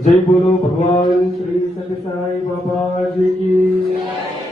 જય બોલો ભગવાન શ્રી સત્ય સાંઈ બાબાજી કી.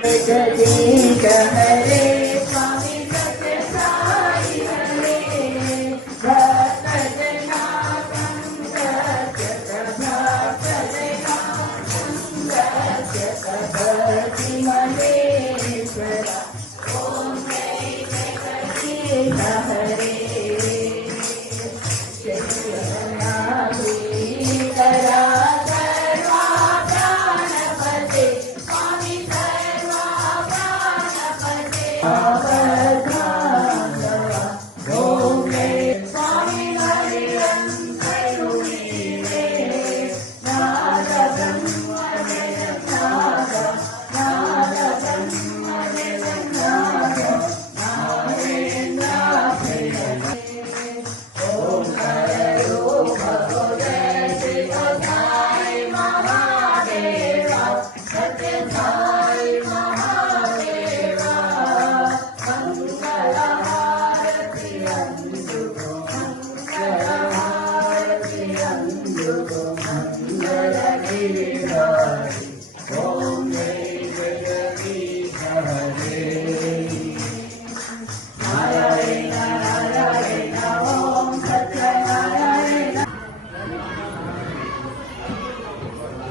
जगदीश हरे स्वामी सत्य साई हरे भक्त जनार्दन सत्य प्रभाकरनाथं सत्य प्रभति महेश्वर ॐ जय जगदीश हरे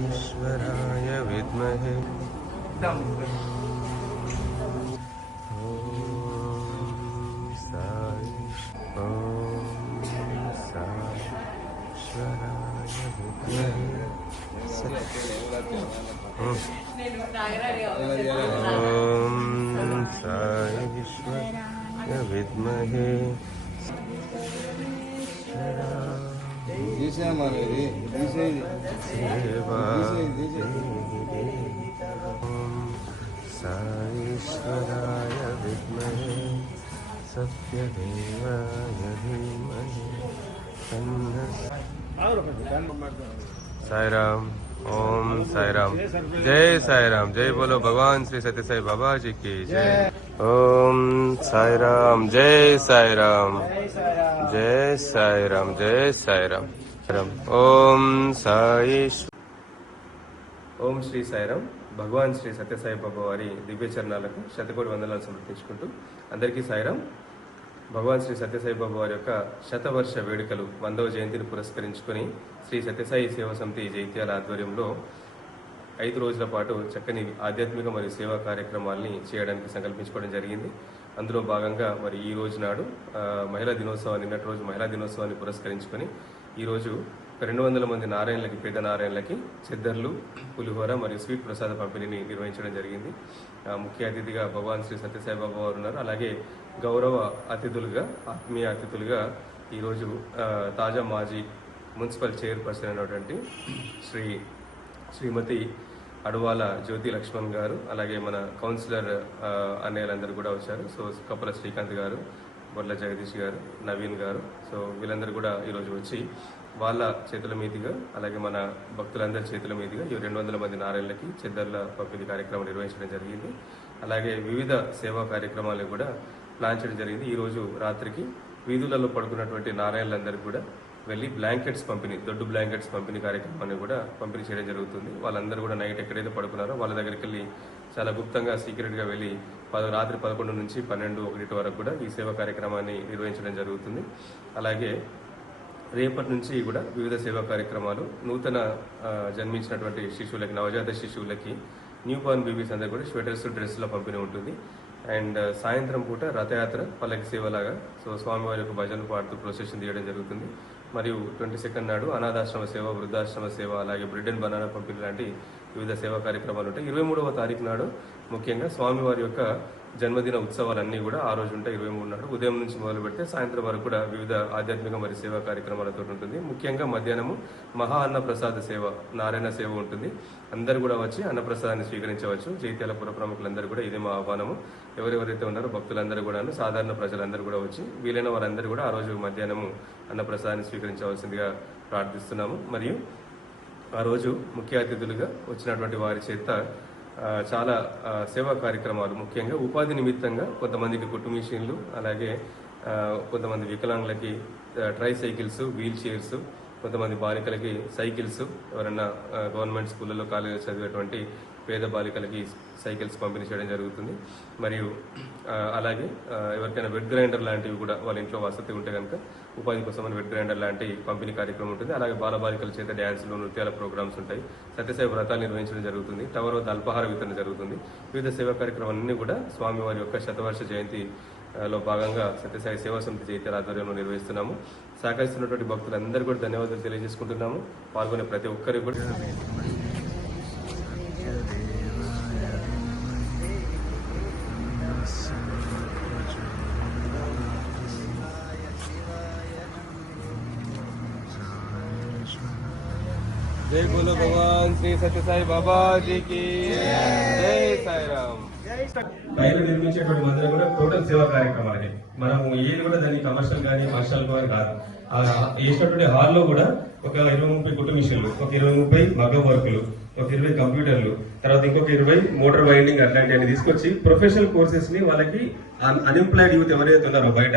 ईश्वराय विद्महे साईश्वराय विद्महे साईश्वराय विद्महे తీసేయమ్మా ఇది తీసేది సాయేశ్వరాయ విద్మహే సత్యదేవాయ ధీమహే సాయిరామ్ ఓం సాయిరామ్. జై సాయిరామ్. జై బోలో భగవాన్ శ్రీ సత్యసాయి బాబాజీ కి జై. ఓం సాయిరామ్. జై సాయిరామ్. జై సాయిరామ్. జై సాయిరామ్. ఓం సాయి ఓం శ్రీ సాయిరామ్. భగవాన్ శ్రీ సత్యసాయి బాబా వారి దివ్య చరణాలకు శతకోటి వందనాలు సమర్పించుకుంటూ అందరికీ సాయిరామ్. భగవాన్ శ్రీ సత్యసాయి బాబా వారి యొక్క శతవర్ష వేడుకలు వందవ జయంతిని పురస్కరించుకొని శ్రీ సత్యసాయి సేవా సమితి జైత్యాల ఆధ్వర్యంలో ఐదు రోజుల పాటు చక్కని ఆధ్యాత్మిక మరియు సేవా కార్యక్రమాల్ని చేయడానికి సంకల్పించుకోవడం జరిగింది. అందులో భాగంగా మరి ఈ రోజు నాడు మహిళా దినోత్సవాన్ని నిన్నటి రోజు మహిళా దినోత్సవాన్ని పురస్కరించుకొని ఈరోజు రెండు వందల మంది నారాయణలకి పేద నారాయణలకి చెద్దర్లు పులిహోర మరియు స్వీట్ ప్రసాద పంపిణీని నిర్వహించడం జరిగింది. ముఖ్య అతిథిగా భగవాన్ శ్రీ సత్యసాయిబాబా వారు ఉన్నారు. అలాగే గౌరవ అతిథులుగా ఆత్మీయ అతిథులుగా ఈరోజు తాజా మాజీ మున్సిపల్ చైర్పర్సన్ అయినటువంటి శ్రీ శ్రీమతి అడవాల జ్యోతి లక్ష్మణ్ గారు అలాగే మన కౌన్సిలర్ అన్నయ్యలందరూ కూడా వచ్చారు. సో కప్పల శ్రీకాంత్ గారు బొర్ల జగదీష్ గారు నవీన్ గారు. సో వీళ్ళందరూ కూడా ఈరోజు వచ్చి వాళ్ళ చేతుల మీదుగా అలాగే మన భక్తులందరి చేతుల మీదుగా ఈ రెండు వందల మంది నారాయణలకి చెద్దర్ల పంపిణీ కార్యక్రమం నిర్వహించడం జరిగింది. అలాగే వివిధ సేవా కార్యక్రమాలు కూడా ప్లాన్ చేయడం జరిగింది. ఈరోజు రాత్రికి వీధులలో పడుకున్నటువంటి నారాయణలందరికీ కూడా వెళ్ళి బ్లాంకెట్స్ పంపిణీ దొడ్డు బ్లాంకెట్స్ పంపిణీ కార్యక్రమాన్ని కూడా పంపిణీ చేయడం జరుగుతుంది. వాళ్ళందరూ కూడా నైట్ ఎక్కడైతే పడుకున్నారో వాళ్ళ దగ్గరికి వెళ్ళి చాలా గుప్తంగా సీక్రెట్గా వెళ్ళి పద రాత్రి పదకొండు నుంచి పన్నెండు ఒకటి వరకు కూడా ఈ సేవా కార్యక్రమాన్ని నిర్వహించడం జరుగుతుంది. అలాగే రేపటి నుంచి కూడా వివిధ సేవా కార్యక్రమాలు నూతన జన్మించినటువంటి శిశువులకి నవజాత శిశువులకి న్యూ బార్న్ బేబీస్ అందరూ కూడా స్వెటర్స్ డ్రెస్ల పంపిణీ ఉంటుంది. అండ్ సాయంత్రం పూట రథయాత్ర పల్లకి సేవలాగా. సో స్వామివారి యొక్క భజనలు పాడుతూ ప్రొసెషన్ తీయడం జరుగుతుంది. మరియు ట్వంటీ సెకండ్ నాడు అనాథాశ్రమ సేవ వృద్ధాశ్రమ సేవ అలాగే బ్రెడ్ అండ్ బనానా పంపిణీ లాంటి వివిధ సేవా కార్యక్రమాలు ఉంటాయి. ఇరవై మూడవ తారీఖు నాడు ముఖ్యంగా స్వామివారి యొక్క జన్మదిన ఉత్సవాలన్నీ కూడా ఆ రోజు ఉంటాయి ఇరవై మూడు నాడు. ఉదయం నుంచి మొదలు పెడితే సాయంత్రం వరకు కూడా వివిధ ఆధ్యాత్మిక మరియు సేవా కార్యక్రమాలతో ఉంటుంది. ముఖ్యంగా మధ్యాహ్నము మహా అన్నప్రసాద సేవ నారాయణ సేవ ఉంటుంది. అందరూ కూడా వచ్చి అన్నప్రసాదాన్ని స్వీకరించవచ్చు. జైత్యాలపుర ప్రముఖులందరూ కూడా ఇదే మా ఆహ్వానము. ఎవరెవరైతే ఉన్నారో భక్తులందరూ కూడా సాధారణ ప్రజలందరూ కూడా వచ్చి వీలైన వారందరూ కూడా ఆ రోజు మధ్యాహ్నము అన్నప్రసాదాన్ని స్వీకరించవలసిందిగా ప్రార్థిస్తున్నాము. మరియు ఆ రోజు ముఖ్య అతిథులుగా వచ్చినటువంటి వారి చేత చాలా సేవా కార్యక్రమాలు ముఖ్యంగా ఉపాధి నిమిత్తంగా కొంతమందికి కుట్టు మిషన్లు అలాగే కొంతమంది వికలాంగులకి ట్రై సైకిల్స్ వీల్ చైర్స్ కొంతమంది బాలికలకి సైకిల్స్ ఎవరైనా గవర్నమెంట్ స్కూళ్ళలో కాలేజీలో చదివేటువంటి పేద బాలికలకి సైకిల్స్ పంపిణీ చేయడం జరుగుతుంది. మరియు అలాగే ఎవరికైనా వెడ్ గ్రైండర్ లాంటివి కూడా వాళ్ళ ఇంట్లో వసతి ఉంటే కనుక ఉపాధి కోసం అని గ్రైండర్ లాంటి పంపిణీ కార్యక్రమం ఉంటుంది. అలాగే బాలబాలికల చేత డ్యాన్సులు నృత్యాల ప్రోగ్రామ్స్ ఉంటాయి. సత్యసాయి వ్రతాలు నిర్వహించడం జరుగుతుంది. టవర్ వద్ద అల్పాహార వితరణ జరుగుతుంది. వివిధ సేవా కార్యక్రమాలన్నీ కూడా స్వామివారి యొక్క శతవర్ష జయంతి లో భాగంగా సత్యసాయి సేవా సమితి జైత్యాల ఆధ్వర్యంలో నిర్వహిస్తున్నాము. సహకరిస్తున్నటువంటి భక్తులందరూ కూడా ధన్యవాదాలు తెలియజేసుకుంటున్నాము. పాల్గొనే ప్రతి ఒక్కరికి కూడా సత్యసాయి బాబాజీకి. జై సాయిరామ్. పైన నిర్మించేటువంటి మందిరం కూడా టోటల్ సేవా కార్యక్రమాలకి. మనము ఏది కూడా దాన్ని కమర్షియల్ కానీ మర్షల్ కానీ కాదు. వేసినటువంటి హాల్లో కూడా ఒక ఇరవై ముప్పై కుటుంబ మిషన్లు ఒక ఇరవై ముప్పై మగ్గ వర్కులు ఒక ఇరవై కంప్యూటర్లు తర్వాత ఇంకొక ఇరవై మోటార్ వైండింగ్ అట్లాంటివన్నీ తీసుకొచ్చి ప్రొఫెషనల్ కోర్సెస్ని వాళ్ళకి అన్ఎంప్లాయిడ్ యూత్ ఎవరైతే ఉన్నారో బయట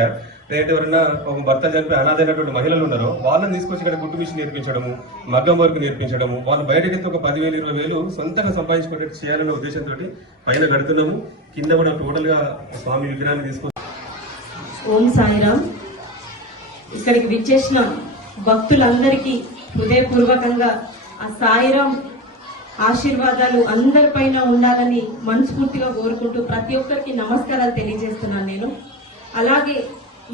లేదంటే ఎవరైనా ఒక భర్త చనిపోయి అనాథైనటువంటి మహిళలు ఉన్నారో వాళ్ళని తీసుకొచ్చి ఇక్కడ కుట్టు మిషన్ నేర్పించడము మగ్గం వర్క్ నేర్పించడము వాళ్ళు బయటకి వెళ్తే ఒక పదివేలు ఇరవై వేలు సొంతంగా సంపాదించుకునే చేయాలనే ఉద్దేశంతో పైన కడుతున్నాము. కింద కూడా టోటల్గా స్వామి విగ్రహాన్ని తీసుకొచ్చి ఓం సాయిరామ్. ఇక్కడికి విచ్చేసిన భక్తులందరికీ హృదయపూర్వకంగా ఆ సాయిరామ్ ఆశీర్వాదాలు అందరిపైన ఉండాలని మనస్ఫూర్తిగా కోరుకుంటూ ప్రతి ఒక్కరికి నమస్కారాలు తెలియజేస్తున్నాను నేను. అలాగే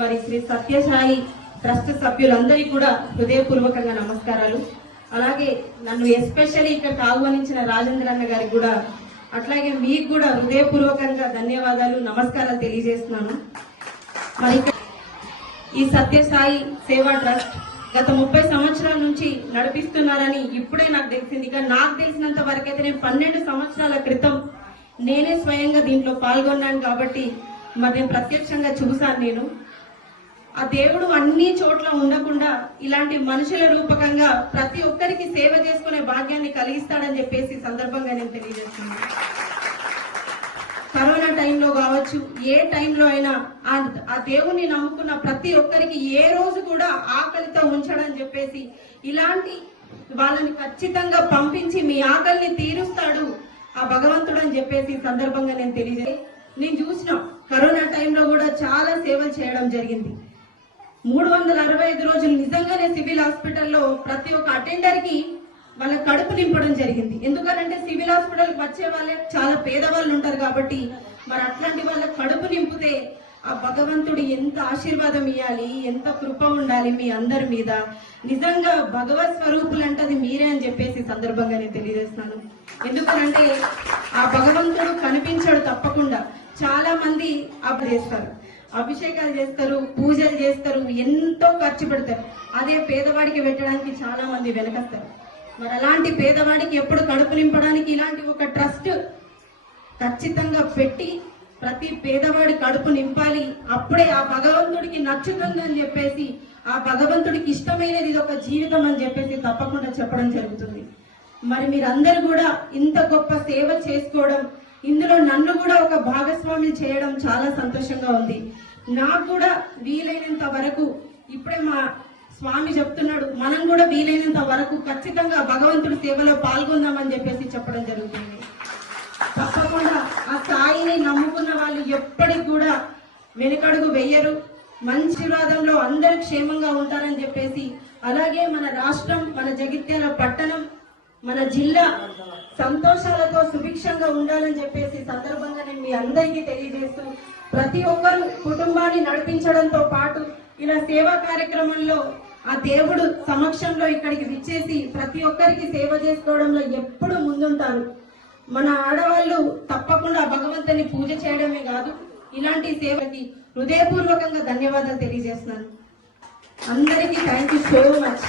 మరి శ్రీ సత్యసాయి ట్రస్ట్ సభ్యులందరికీ కూడా హృదయపూర్వకంగా నమస్కారాలు. అలాగే నన్ను ఎస్పెషల్లీ ఇక్కడికి ఆహ్వానించిన రాజేంద్ర అన్న గారికి కూడా అట్లాగే మీకు కూడా హృదయపూర్వకంగా ధన్యవాదాలు నమస్కారాలు తెలియజేస్తున్నాను. మరి ఈ సత్యసాయి సేవా ట్రస్ట్ గత ముప్పై సంవత్సరాల నుంచి నడిపిస్తున్నారని ఇప్పుడే నాకు తెలిసింది. ఇక నాకు తెలిసినంత వరకైతే నేను పన్నెండు సంవత్సరాల క్రితం నేనే స్వయంగా దీంట్లో పాల్గొన్నాను కాబట్టి మరి నేను ప్రత్యక్షంగా చూశాను నేను. ఆ దేవుడు అన్ని చోట్ల ఉండకుండా ఇలాంటి మనుషుల రూపకంగా ప్రతి ఒక్కరికి సేవ చేసుకునే భాగ్యాన్ని కలిగిస్తాడని చెప్పేసి సందర్భంగా నేను తెలియజేస్తున్నాను. కరోనా టైంలో కావచ్చు ఏ టైంలో అయినా ఆ ఆ నమ్ముకున్న ప్రతి ఒక్కరికి ఏ రోజు కూడా ఆకలితో ఉంచడని చెప్పేసి ఇలాంటి వాళ్ళని ఖచ్చితంగా పంపించి మీ ఆకలిని తీరుస్తాడు ఆ భగవంతుడు అని చెప్పేసి సందర్భంగా నేను తెలియజే నేను చూసిన కరోనా టైంలో కూడా చాలా సేవలు చేయడం జరిగింది. మూడు వందల అరవై ఐదు రోజులు నిజంగానే సివిల్ హాస్పిటల్లో ప్రతి ఒక్క అటెండర్కి వాళ్ళ కడుపు నింపడం జరిగింది. ఎందుకనంటే సివిల్ హాస్పిటల్ వచ్చే వాళ్ళే చాలా పేదవాళ్ళు ఉంటారు కాబట్టి మరి అట్లాంటి వాళ్ళ కడుపు నింపితే ఆ భగవంతుడు ఎంత ఆశీర్వాదం ఇవ్వాలి ఎంత కృప ఉండాలి మీ అందరి మీద. నిజంగా భగవత్ స్వరూపులు అంటది మీరే అని చెప్పేసి సందర్భంగా నేను తెలియజేస్తున్నాను. ఎందుకనంటే ఆ భగవంతుడు కనిపించాడు తప్పకుండా. చాలా మంది అప్పు చేస్తారు. అభిషేకాలు చేస్తారు పూజలు చేస్తారు ఎంతో ఖర్చు పెడతారు. అదే పేదవాడికి పెట్టడానికి చాలా మంది వెనకస్తారు. మరి అలాంటి పేదవాడికి ఎప్పుడు కడుపు నింపడానికి ఇలాంటి ఒక ట్రస్ట్ ఖచ్చితంగా పెట్టి ప్రతి పేదవాడి కడుపు నింపాలి. అప్పుడే ఆ భగవంతుడికి నచ్చుతుంది అని చెప్పేసి ఆ భగవంతుడికి ఇష్టమైనది ఇది ఒక జీవితం అని చెప్పేసి తప్పకుండా చెప్పడం జరుగుతుంది. మరి మీరందరూ కూడా ఇంత గొప్ప సేవ చేసుకోవడం ఇందులో నన్ను కూడా ఒక భాగస్వామి చేయడం చాలా సంతోషంగా ఉంది. నాకు కూడా వీలైనంత వరకు ఇప్పుడే మా స్వామి చెప్తున్నాడు మనం కూడా వీలైనంత వరకు ఖచ్చితంగా భగవంతుడి సేవలో పాల్గొందామని చెప్పేసి చెప్పడం జరుగుతుంది. తప్పకుండా ఆ స్థాయిని నమ్ముకున్న వాళ్ళు ఎప్పటికి కూడా వెనుకడుగు వెయ్యరు మంచి వాదంలో అందరూ క్షేమంగా ఉంటారని చెప్పేసి అలాగే మన రాష్ట్రం మన జగిత్యాల పట్టణం మన జిల్లా సంతోషాలతో సుభిక్షంగా ఉండాలని చెప్పేసి సందర్భంగా నేను మీ అందరికీ తెలియజేస్తూ ప్రతి ఒక్కరు కుటుంబాన్ని నడిపించడంతో పాటు ఇలా సేవా కార్యక్రమంలో ఆ దేవుడు సమక్షంలో ఇక్కడికి విచ్చేసి ప్రతి ఒక్కరికి సేవ చేసుకోవడంలో ఎప్పుడు ముందుంటారు. మన ఆడవాళ్ళు తప్పకుండా భగవంతుని పూజ చేయడమే కాదు ఇలాంటి సేవకి హృదయపూర్వకంగా ధన్యవాదాలు తెలియజేస్తున్నాను. అందరికీ థ్యాంక్ యూ సో మచ్